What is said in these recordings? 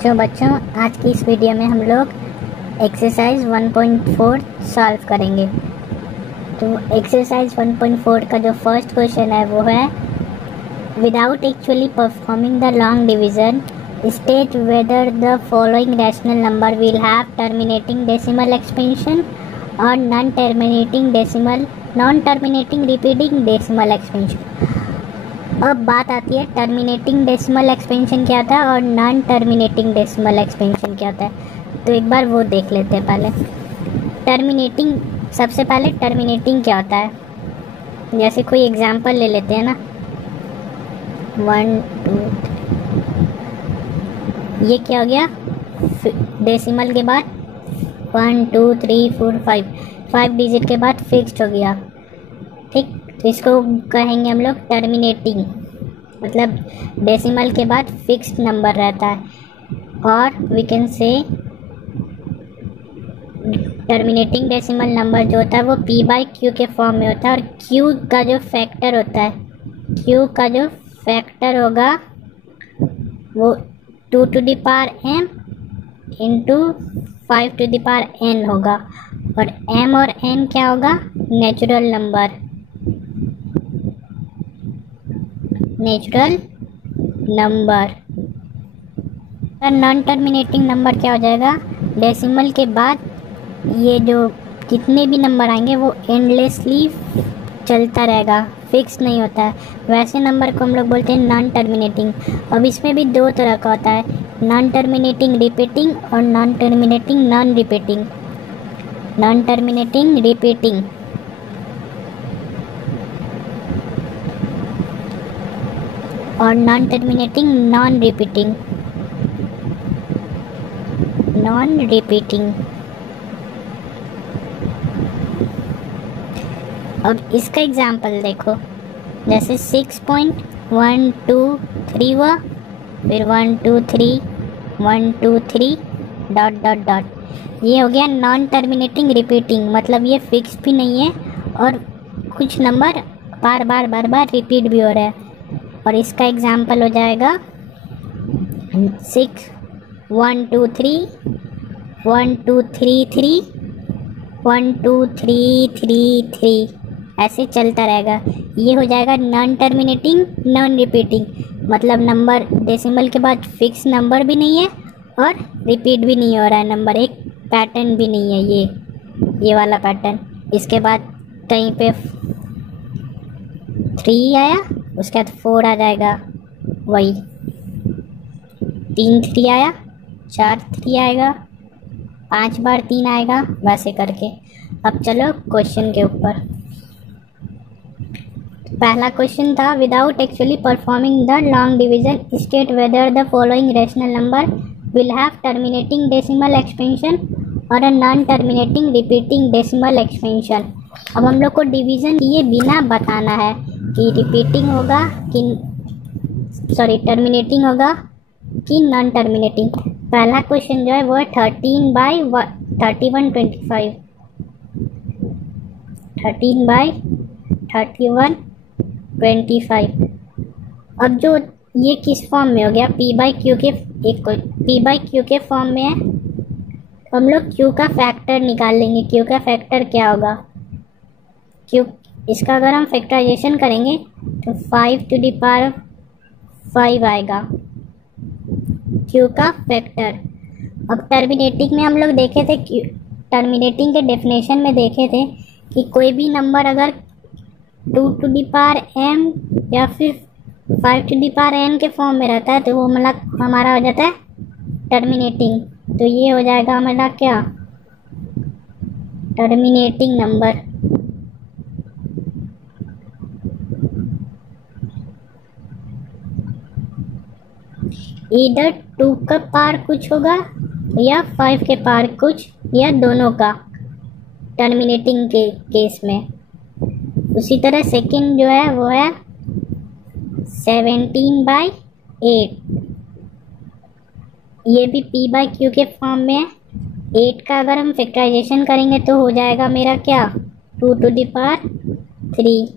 तो बच्चों, आज की इस वीडियो में हम लोग एक्सरसाइज 1.4 सॉल्व करेंगे। तो एक्सरसाइज 1.4 का जो फर्स्ट क्वेश्चन है वो है, without actually performing the long division state whether the following rational number will have terminating decimal expansion और non terminating repeating decimal expansion. अब बात आती है टर्मिनेटिंग डेसिमल एक्सपेंशन क्या होता है और नॉन टर्मिनेटिंग डेसिमल एक्सपेंशन क्या होता है। तो एक बार वो देख लेते हैं पहले। सबसे पहले टर्मिनेटिंग क्या होता है, जैसे कोई एग्जांपल ले लेते हैं ना, 1 2 ये क्या हो गया, डेसिमल के बाद 1 2 3 4 5 डिजिट के बाद फिक्स्ड हो गया। ठीक, तो इसको कहेंगे हम लोग टर्मिनेटिंग, मतलब डेसिमल के बाद फिक्स्ड नंबर रहता है। और we can say terminating decimal number जो होता है वो p/q के फॉर्म में होता है, और q का जो फैक्टर होता है, q का जो फैक्टर होगा वो 2 to the power m into 5 to the power n होगा, और m और n क्या होगा, नेचुरल नंबर और नॉन टर्मिनेटिंग नंबर क्या हो जाएगा, डेसिमल के बाद ये जो जितने भी नंबर आएंगे वो एंडलेसली चलता रहेगा, फिक्स नहीं होता है। वैसे नंबर को हम लोग बोलते हैं नॉन टर्मिनेटिंग। अब इसमें भी दो तरह का होता है, नॉन टर्मिनेटिंग रिपीटिंग और non terminating non repeating. Non terminating repeating और नॉन टर्मिनेटिंग नॉन रिपीटिंग। अब इसका एग्जांपल देखो, जैसे 6.123 हुआ, फिर 1 2 3 1 2 3 डॉट डॉट डॉट। ये हो गया नॉन टर्मिनेटिंग रिपीटिंग, मतलब ये फिक्स भी नहीं है और कुछ नंबर बार बार रिपीट भी हो रहा है। और इसका एग्जांपल हो जाएगा 6 1 2 3 1 2 3 3 1 2 3 3 3, ऐसे चलता रहेगा। ये हो जाएगा नॉन टर्मिनेटिंग नॉन रिपीटिंग, मतलब नंबर डेसिमल के बाद फिक्स नंबर भी नहीं है और रिपीट भी नहीं हो रहा है नंबर, एक पैटर्न भी नहीं है ये वाला पैटर्न। इसके बाद कहीं पे 3 आया, उसके बाद 4 आ जाएगा, वही 3 3 आया, 4 3 आएगा, 5 बार 3 आएगा, वैसे करके। अब चलो क्वेश्चन के ऊपर। पहला क्वेश्चन था, without actually performing the long division state whether the following rational number will have terminating decimal expansion और a non terminating repeating decimal expansion. अब हम लोग को डिवीजन किए बिना बताना है कि रिपीटिंग होगा कि टर्मिनेटिंग होगा कि नॉन टर्मिनेटिंग। पहला क्वेश्चन जो है वो है 13/3125। अब जो ये किस फॉर्म में हो गया, p/q के फॉर्म में है। हम लोग q का फैक्टर निकाल लेंगे। q का फैक्टर क्या होगा, q इसका अगर हम फैक्टराइजेशन करेंगे तो 5 to the power 5 आएगा q का फैक्टर। अब टर्मिनेटिंग में हम लोग देखे थे, टर्मिनेटिंग के डेफिनेशन में देखे थे कि कोई भी नंबर अगर 2 to the power m या फिर 5 to the power n के फॉर्म में रहता है तो वो मतलब हमारा हो जाता है टर्मिनेटिंग। तो ये हो जाएगा हमारा क्या, टर्मिनेटिंग नंबर। इधर 2 का पार कुछ होगा या 5 के पार कुछ, या दोनों का टर्मिनेटिंग के केस में। उसी तरह सेकंड जो है वो है 17/8, ये भी p/q के फॉर्म में है। 8 का अगर हम फैक्टराइजेशन करेंगे तो हो जाएगा मेरा क्या, 2 to the power 3।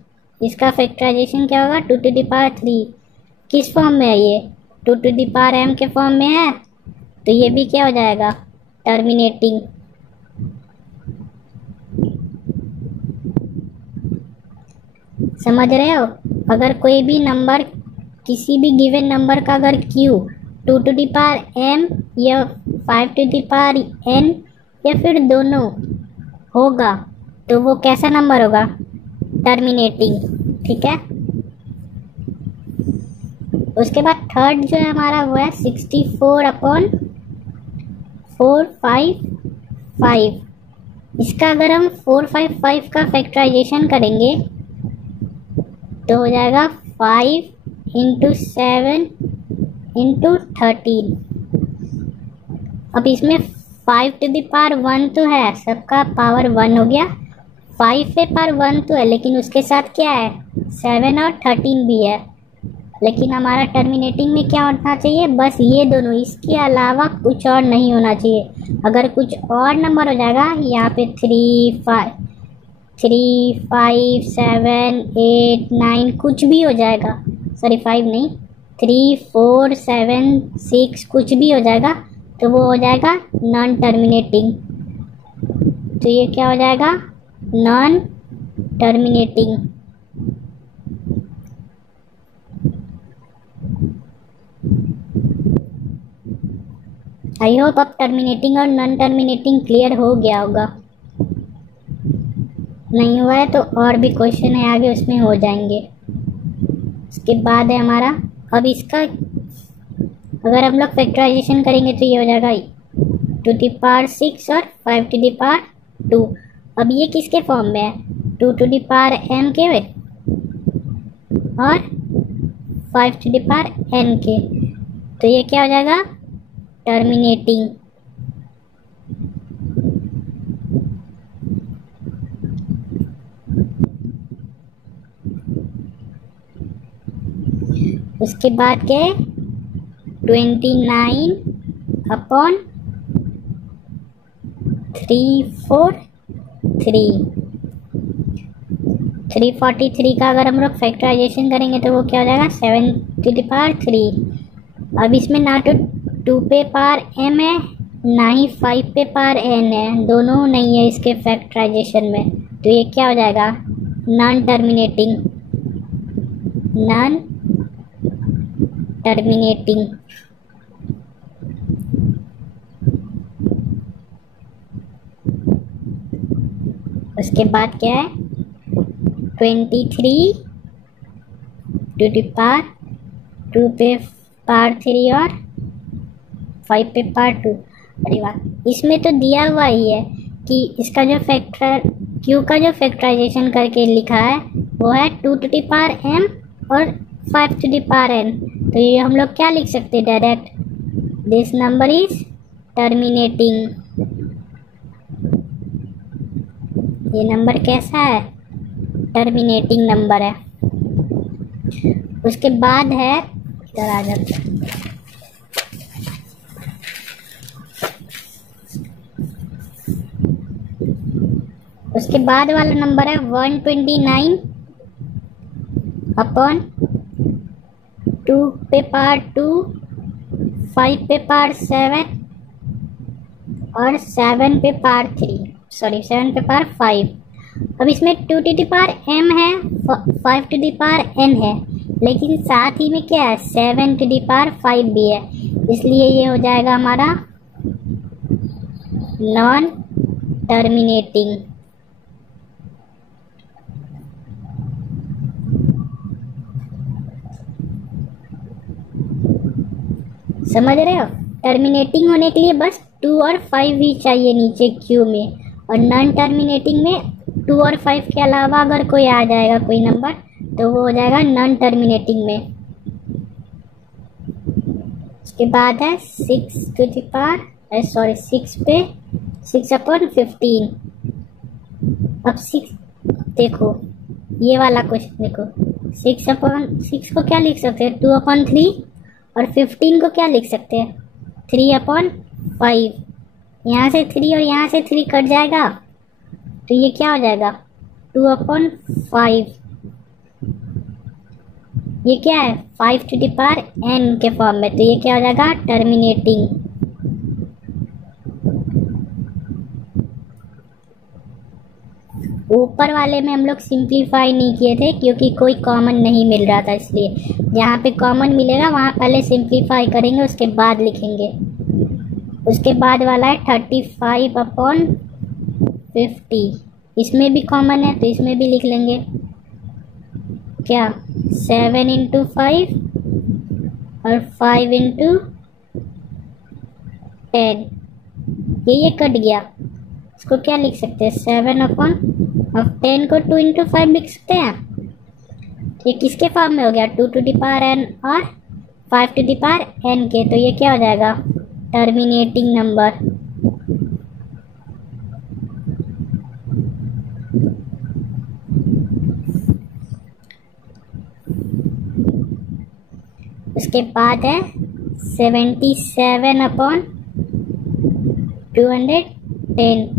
इसका फैक्टराइजेशन क्या होगा, 2 to the power 3। किस फॉर्म में है ये, 2 to the power m के फॉर्म में है तो ये भी क्या हो जाएगा, टर्मिनेटिंग। समझ रहे हो? अगर कोई भी नंबर, किसी भी गिवन नंबर का अगर q 2 to the power m या 5 टू द पावर n या फिर दोनों होगा तो वो कैसा नंबर होगा, टर्मिनेटिंग। ठीक है। उसके बाद थर्ड जो है हमारा वो है 64/455। इसका अगर हम 455 का फैक्टराइजेशन करेंगे तो हो जाएगा 5 × 7 × 13। अब इसमें 5 टू द पावर 1 तो है, सबका पावर 1 हो गया। 5 पे पावर 1 तो है, लेकिन उसके साथ क्या है, 7 और 13 भी है। लेकिन हमारा टर्मिनेटिंग में क्या होना चाहिए, बस ये दोनों, इसके अलावा कुछ और नहीं होना चाहिए। अगर कुछ और नंबर हो जाएगा यहाँ पे 3, 5, 7, 8, 9 कुछ भी हो जाएगा, सॉरी 5 नहीं, 3, 4, 7, 6 कुछ भी हो जाएगा तो वो हो जाएगा नॉन टर्मिनेटिंग। तो ये क्या हो जाएगा, नॉन टर्मिनेटिंग। आई होप अब टर्मिनेटिंग और नॉन टर्मिनेटिंग क्लियर हो गया होगा। नहीं हुआ है तो और भी क्वेश्चन है आगे, उसमें हो जाएंगे। उसके बाद है हमारा, अब इसका अगर हम लोग फैक्टराइजेशन करेंगे तो ये हो जाएगा 2 टू द पावर 6 और 5 टू द पावर 2। अब ये किसके फॉर्म में है, 2 टू द पावर m के और 5 टू द पावर n के। तो ये क्या हो जाएगा, टर्मिनेटिंग। उसके बाद क्या है, 29/343। थ्री 343 का अगर हम लोग फैक्टराइजेशन करेंगे तो वो क्या हो जाएगा, 7 टू द पावर 3। अब इसमें ना तो 2 पे पावर m है ना ही 5 पे पावर n है, दोनों नहीं है इसके फैक्टराइजेशन में। तो ये क्या हो जाएगा, नॉन टर्मिनेटिंग। Non terminating. उसके बाद क्या है, 23 टू द पावर 2 पे पावर 3 और 5 पे पावर 2। अरे वाह, इसमें तो दिया हुआ ही है कि इसका जो फैक्टर q का जो फैक्टराइजेशन करके लिखा है वो है 2 टू द पावर m और 5 टू द पावर n। तो ये हम लोग क्या लिख सकते हैं direct, this number is terminating. ये नंबर कैसा है, टर्मिनेटिंग नंबर है। उसके बाद है, इधर आ जाते हैं, उसके बाद वाला नंबर है 129/2 पे पावर 2, 5 पे पावर 7 और 7 पे पावर 3, सॉरी 7 पे पावर 5। अब इसमें 2 टू द पावर m है, 5 टू द पावर n है, लेकिन साथ ही में क्या है, 7 टू द पावर 5 भी है। इसलिए ये हो जाएगा हमारा नॉन टर्मिनेटिंग। समझ रहे हो? टर्मिनेटिंग होने के लिए बस 2 और 5 ही चाहिए नीचे क्यू में, और नॉन टर्मिनेटिंग में 2 और 5 के अलावा अगर कोई आ जाएगा कोई नंबर तो वो हो जाएगा नॉन टर्मिनेटिंग में। उसके बाद है 6 टू द पावर, सॉरी 6 पे 6/15। अब 6 देखो, ये वाला क्वेश्चन देखो, 6 को क्या लिख सकते हैं, 2/3, और 15 को क्या लिख सकते हैं, 3/5। यहाँ से 3 और यहाँ से 3 कट जाएगा तो ये क्या हो जाएगा, 2/5। ये क्या है, 5 टू द पावर n के फॉर्म में, तो ये क्या हो जाएगा, टर्मिनेटिंग। ऊपर वाले में हम लोग सिंप्लीफाई नहीं किए थे क्योंकि कोई कॉमन नहीं मिल रहा था, इसलिए जहाँ पे कॉमन मिलेगा वहाँ पहले सिंप्लीफाई करेंगे, उसके बाद लिखेंगे। उसके बाद वाला है 35/50, इसमें भी कॉमन है तो इसमें भी लिख लेंगे। क्या 7 × 5 और 5 × 10, ये कट गया। इसको क्या लिख सकते हैं, 7/10 को 2 × 5 लिख सकते हैं। ये किसके फॉर्म में हो गया, 2 to the power n और 5 to the power n के, तो ये क्या हो जाएगा, टर्मिनेटिंग नंबर। उसके बाद है 77/210,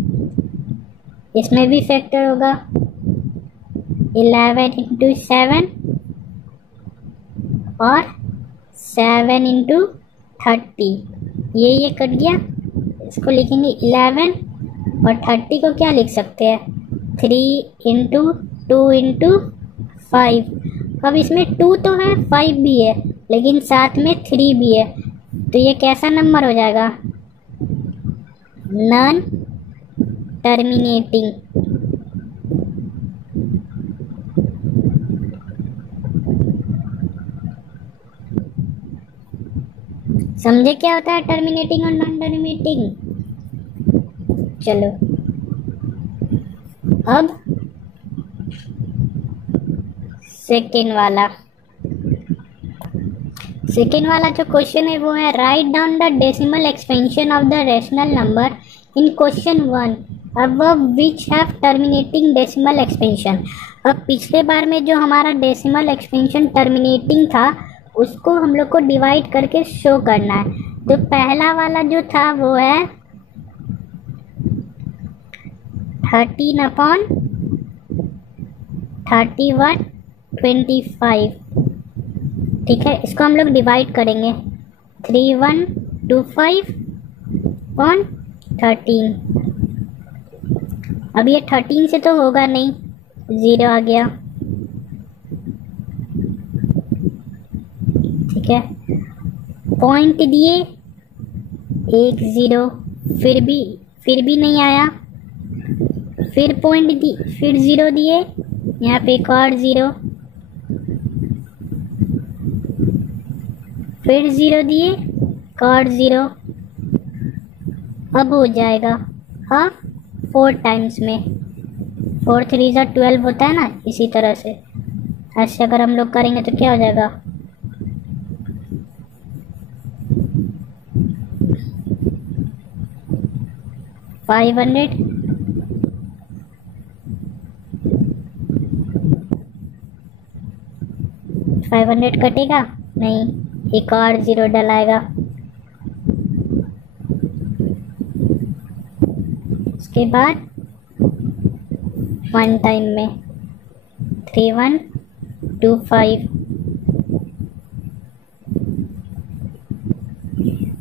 इसमें भी फैक्टर होगा 11 × 7 और 7 × 30, ये कट गया। इसको लिखेंगे 11 और 30 को क्या लिख सकते हैं, 3 × 2 × 5। अब इसमें 2 तो है, 5 भी है, लेकिन साथ में 3 भी है, तो ये कैसा नंबर हो जाएगा, नॉन टर्मिनेटिंग। समझे क्या होता है टर्मिनेटिंग और नॉन टर्मिनेटिंग। चलो अब सेकेंड वाला जो क्वेश्चन है वो है, write down the decimal expansion of the rational number in question 1 above which have terminating decimal expansion। अब पिछले बार में जो हमारा डेसिमल एक्सपेंशन टर्मिनेटिंग था उसको हम लोग को डिवाइड करके शो करना है। तो पहला वाला जो था वो है 13/31/25, ठीक है। इसको हम लोग डिवाइड करेंगे 3125/13। अब ये 13 से तो होगा नहीं, 0 आ गया, ठीक है। पॉइंट दिए 1 0, फिर भी नहीं आया, फिर पॉइंट दी, फिर 0 दिए, यहाँ पे एक और 0, फिर 0 दिए, एक और 0। अब हो जाएगा हाफ 4 टाइम्स में, 4 3 12 होता है ना, इसी तरह से ऐसे अगर हम लोग करेंगे तो क्या हो जाएगा, 500 500 कटेगा नहीं, एक और 0 डलाएगा। उसके बाद 1 टाइम में 3125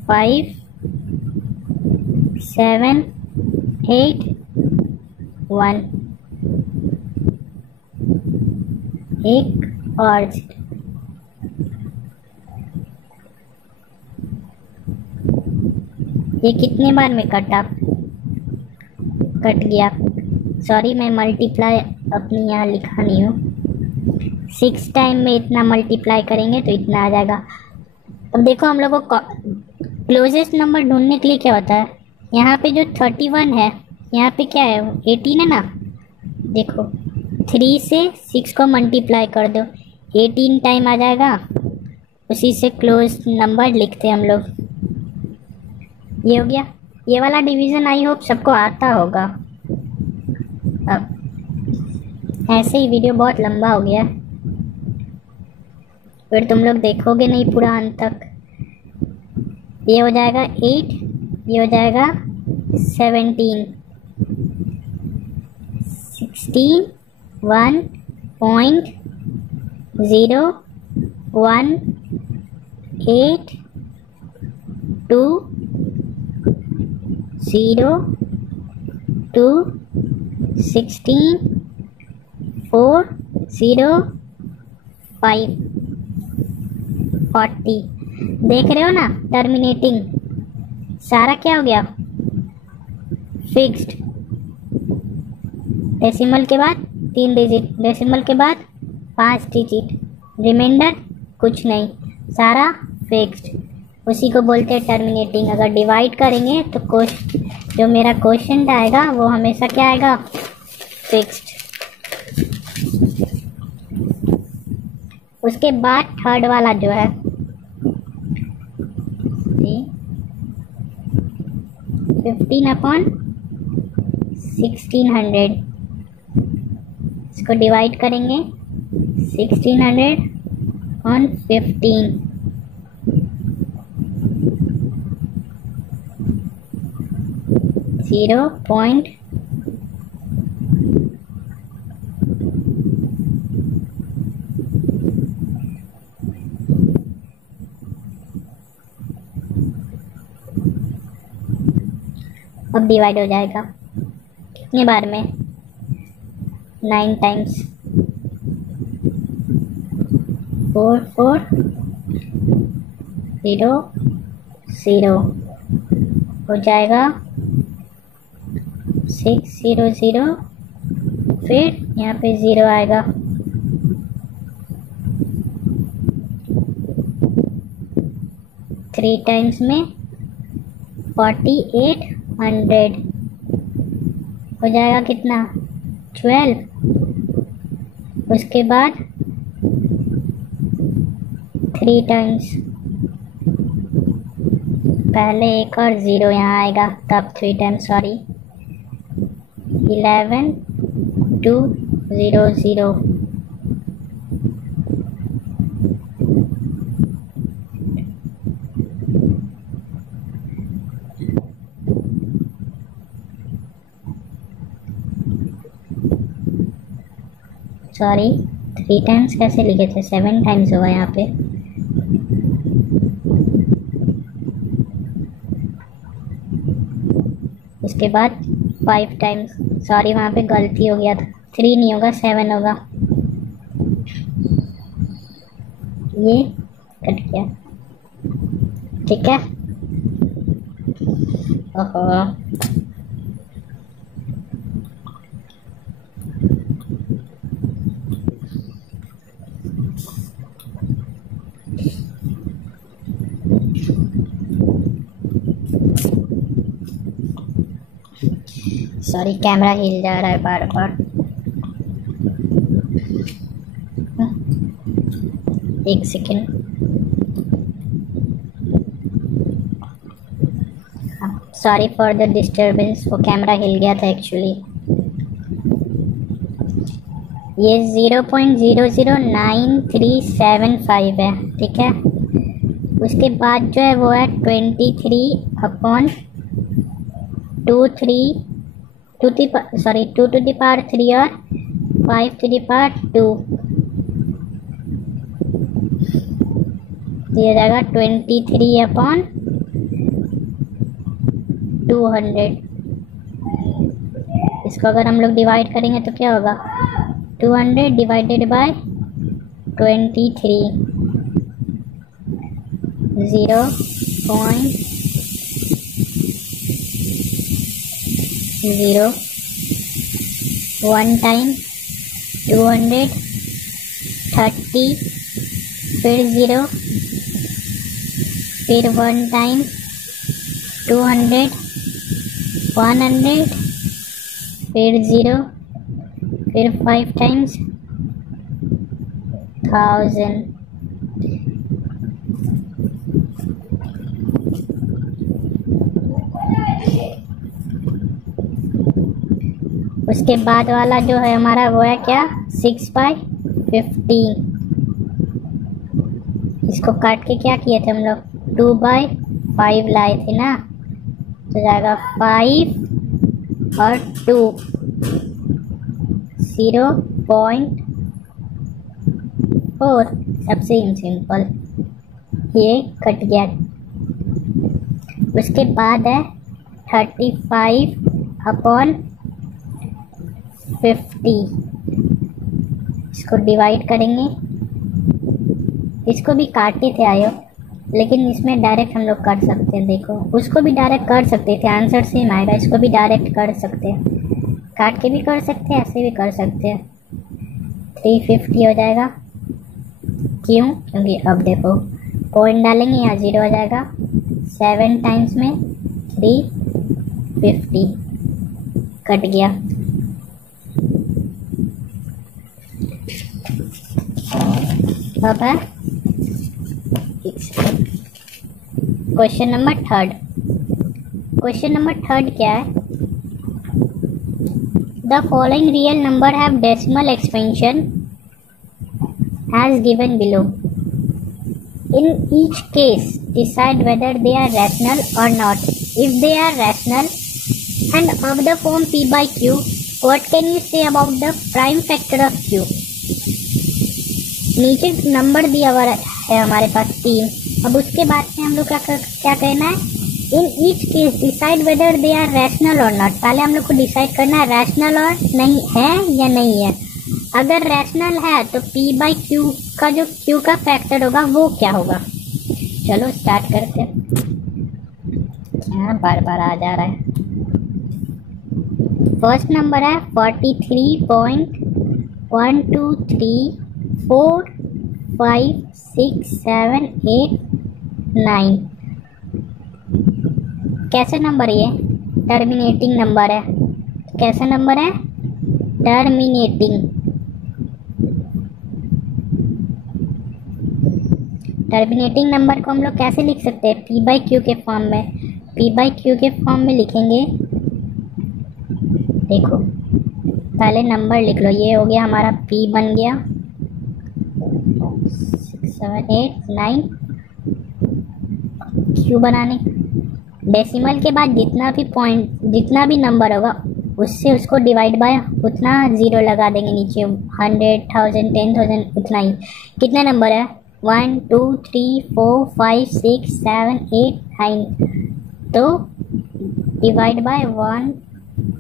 5 7 8 1, एक और 0। ये कितने बार में कट गया, सॉरी मैं मल्टीप्लाई अपनी यहाँ लिखा नहीं हूँ, 6 टाइम में इतना मल्टीप्लाई करेंगे तो इतना आ जाएगा। अब देखो हम लोग को क्लोजेस्ट नंबर ढूंढने के लिए क्या होता है, यहाँ पे जो 31 है, यहाँ पे क्या है 18 है ना, देखो 3 से 6 को मल्टीप्लाई कर दो, 18 टाइम आ जाएगा, उसी से क्लोज नंबर लिखते हैं हम लोग। ये हो गया, ये वाला डिवीज़न आई होप सबको आता होगा। अब ऐसे ही वीडियो बहुत लंबा हो गया, फिर तुम लोग देखोगे नहीं पूरा अंत तक। ये हो जाएगा 8, ये हो जाएगा 17, 16 1.018 2 0 2 16 405 40। देख रहे हो ना, टर्मिनेटिंग सारा क्या हो गया, फिक्स्ड। डेसिमल के बाद 3 डिजिट, डेसिमल के बाद 5 डिजिट, रिमाइंडर कुछ नहीं, सारा फिक्स्ड। उसी को बोलते हैं टर्मिनेटिंग। अगर डिवाइड करेंगे तो जो मेरा क्वेश्चन आएगा वो हमेशा क्या आएगा, फिक्स्ड। उसके बाद थर्ड वाला जो है 15/1600, इसको डिवाइड करेंगे 1600 on 15, जीरो पॉइंट अब डिवाइड हो जाएगा कितने बार में, 9 टाइम्स, 4400 हो जाएगा 600, फिर यहाँ पे 0 आएगा, 3 टाइम्स में 4800 हो जाएगा कितना, 12। उसके बाद 3 टाइम्स, पहले एक और 0 यहाँ आएगा, तब 3 टाइम्स, सॉरी 11200। सॉरी 3 टाइम्स कैसे लिखे थे, 7 टाइम्स होगा यहाँ पे। उसके बाद 5 टाइम्स, सॉरी वहाँ पे गलती हो गया था, 3 नहीं होगा 7 होगा, ये कट गया, ठीक है। ओहो, सॉरी कैमरा हिल जा रहा है बार बार। एक second, sorry for the disturbance, वो कैमरा हिल गया था एक्चुअली। ये 0.009375 है, ठीक है। उसके बाद जो है वो है 23/2 2 to the power 3 और 5 to the power 2, दिया जाएगा 23/200। इसको अगर हम लोग डिवाइड करेंगे तो क्या होगा, 200 डिवाइडेड बाय 23, 0.0 1 टाइम 230, फिर 0, फिर 1 टाइम 200, 100, फिर 0, फिर 5 टाइम्स 1000। उसके बाद वाला जो है हमारा वो है क्या, 6/15। इसको काट के क्या किए थे हम लोग, 2/5 लाए थे ना, तो जाएगा 5 और 2, 0.4। सबसे सिंपल, ये कट गया। उसके बाद है 35/50, इसको डिवाइड करेंगे, इसको भी काटे थे आयो, लेकिन इसमें डायरेक्ट हम लोग कर सकते हैं। देखो उसको भी डायरेक्ट कर सकते थे, आंसर सेम आएगा। इसको भी डायरेक्ट कर सकते हैं, काट के भी कर सकते हैं, ऐसे भी कर सकते हैं। 350 हो जाएगा। क्यों? क्योंकि अब देखो पॉइंट डालेंगे, यहाँ 0 हो जाएगा। 7 टाइम्स में 350 कट गया। अब है क्वेश्चन नंबर 3। क्वेश्चन नंबर 3 क्या है? The following real number have decimal expansion as given below. In each case, decide whether they are rational or not. If they are rational and of the form p by q, what can you say about the prime factor of q? नीचे number दिया हुआ है हमारे पास 3। अब उसके बाद में हम लोग क्या कहना है? In each case decide whether they are rational और नॉट। पहले हम लोग को डिसाइड करना है रैशनल और नहीं है या नहीं है। अगर रैशनल है तो p बाई क्यू का जो q का फैक्टर होगा वो क्या होगा। चलो स्टार्ट करते हैं। बार बार आ जा रहा है। फर्स्ट नंबर है 43.123456789। कैसे नंबर ये? टर्मिनेटिंग नंबर है। कैसा नंबर है? टर्मिनेटिंग। टर्मिनेटिंग नंबर को हम लोग कैसे लिख सकते हैं? p बाई क्यू के फॉर्म में। p बाई क्यू के फॉर्म में लिखेंगे। देखो पहले नंबर लिख लो, ये हो गया हमारा p बन गया 6789। q बनाने डेसिमल के बाद जितना भी नंबर होगा उससे उसको डिवाइड बाय उतना 0 लगा देंगे नीचे। 100, 1000, 10,000 उतना ही। कितना नंबर है? 1 2 3 4 5 6 7 8 9। तो डिवाइड बाय 1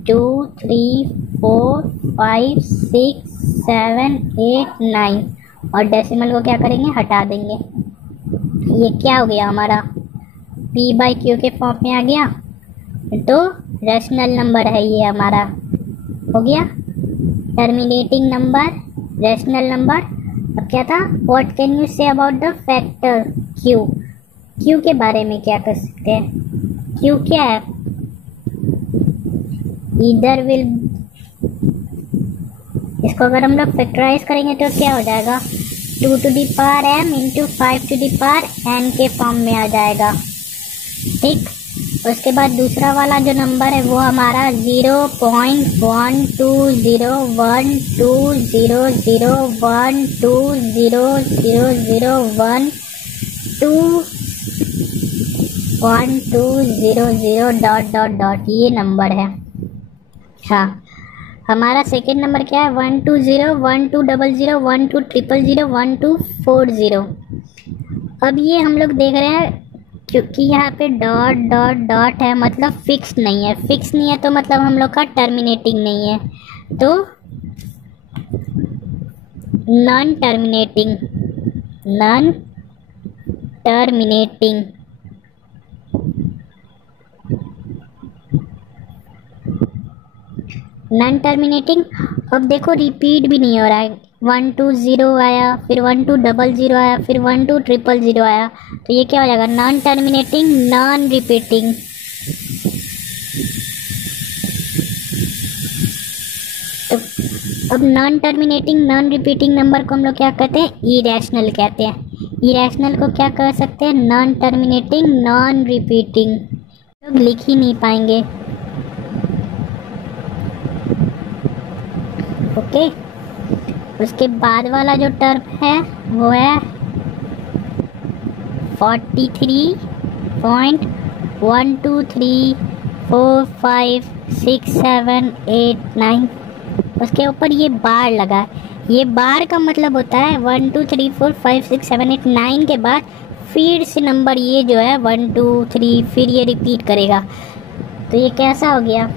2 3 4 5 6 7 8 9 और डेसिमल को क्या करेंगे? हटा देंगे। ये क्या हो गया हमारा? p बाई क्यू के फॉर्म में आ गया। तो रैशनल नंबर है ये हमारा, हो गया टर्मिनेटिंग नंबर, रैशनल नंबर। अब क्या था? What can you say about the factor q? q के बारे में क्या कर सकते हैं? q क्या है? इधर विल, इसको अगर हम लोग फैक्टराइज करेंगे तो क्या हो जाएगा? 2 to the power m into 5 to the power n के फॉर्म में आ जाएगा। ठीक, उसके बाद दूसरा वाला जो नंबर है वो हमारा 0.120012001200 डॉट डॉट डॉट ये नंबर है। हाँ, हमारा सेकेंड नंबर क्या है? 120 1200 1200 1240। अब ये हम लोग देख रहे हैं क्योंकि यहाँ पे डॉट डॉट डॉट है, मतलब फिक्स नहीं है। फिक्स नहीं है तो मतलब हम लोग का टर्मिनेटिंग नहीं है, तो non terminating. Non terminating non terminating. अब देखो रिपीट भी नहीं हो रहा है। 120 आया, फिर 1200 आया, फिर 12000 आया, तो ये क्या हो जाएगा? Non terminating non repeating. तो अब non terminating non repeating number को हम लोग क्या कहते हैं? इरेशनल कहते हैं। इरेशनल को क्या कह सकते हैं? Non terminating non repeating. लोग लिख ही नहीं पाएंगे। ओके, उसके बाद वाला जो टर्म है वो है 43.123456789। उसके ऊपर ये बार लगा। ये बार का मतलब होता है 1 2 3 4 5 6 7 8 9 के बाद फिर से नंबर ये जो है 1 2 3 फिर ये रिपीट करेगा। तो ये कैसा हो गया?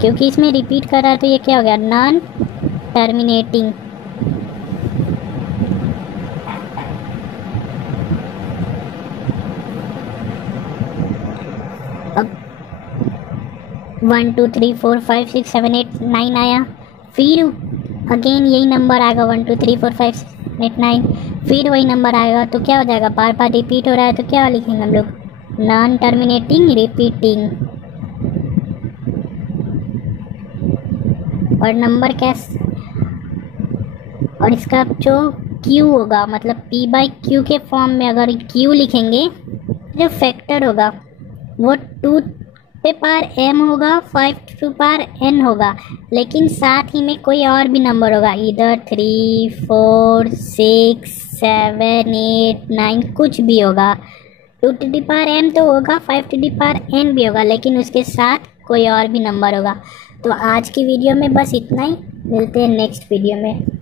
क्योंकि इसमें रिपीट कर रहा है तो ये क्या हो गया? Non terminating. अब 1 2 3 4 5 6 7 8 9 आया, फिर अगेन यही नंबर आएगा 1 2 3 4 5 6 8 9, फिर वही नंबर आएगा। तो क्या हो जाएगा, बार बार रिपीट हो रहा है तो क्या लिखेंगे हम लोग, नॉन टर्मिनेटिंग रिपीटिंग। और नंबर कैसे, और इसका जो क्यू होगा मतलब p बाई क्यू के फॉर्म में अगर क्यू लिखेंगे, जो फैक्टर होगा वो 2 पे पावर m होगा, 5 टू पावर n होगा, लेकिन साथ ही में कोई और भी नंबर होगा, इधर 3 4 6 7 8 9 कुछ भी होगा। 2 टू दी पावर m तो होगा, 5 टू दी पावर n भी होगा, लेकिन उसके साथ कोई और भी नंबर होगा। तो आज की वीडियो में बस इतना ही, मिलते हैं नेक्स्ट वीडियो में।